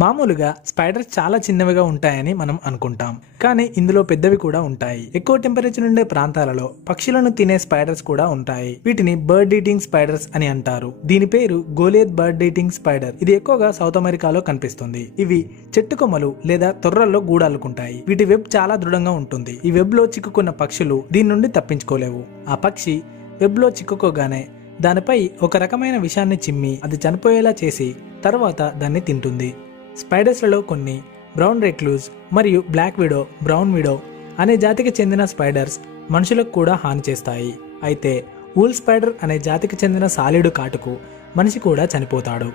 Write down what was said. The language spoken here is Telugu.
మామూలుగా స్పైడర్స్ చాలా చిన్నవిగా ఉంటాయని మనం అనుకుంటాం, కానీ ఇందులో పెద్దవి కూడా ఉంటాయి. ఎక్కువ టెంపరేచర్ ఉండే ప్రాంతాలలో పక్షులను తినే స్పైడర్స్ కూడా ఉంటాయి. వీటిని బర్డ్ ఈటింగ్ స్పైడర్స్ అని అంటారు. దీని పేరు గోలియత్ బర్డ్ ఈటింగ్ స్పైడర్. ఇది ఎక్కువగా సౌత్ అమెరికాలో కనిపిస్తుంది. ఇవి చెట్టు కొమ్మలు లేదా తొర్రల్లో గూడాలుకుంటాయి. వీటి వెబ్ చాలా దృఢంగా ఉంటుంది. ఈ వెబ్ లో చిక్కుకున్న పక్షులు దీని నుండి తప్పించుకోలేవు. ఆ పక్షి వెబ్ లో చిక్కుకోగానే దానిపై ఒక రకమైన విషాన్ని చిమ్మి అది చనిపోయేలా చేసి తర్వాత దాన్ని తింటుంది. స్పైడర్స్లలో కొన్ని బ్రౌన్ రెక్లూజ్ మరియు బ్లాక్ విడో, బ్రౌన్ విడో అనే జాతికి చెందిన స్పైడర్స్ మనుషులకు కూడా హాని చేస్తాయి. అయితే వూల్ స్పైడర్ అనే జాతికి చెందిన సాలీడు కాటుకు మనిషి కూడా చనిపోతాడు.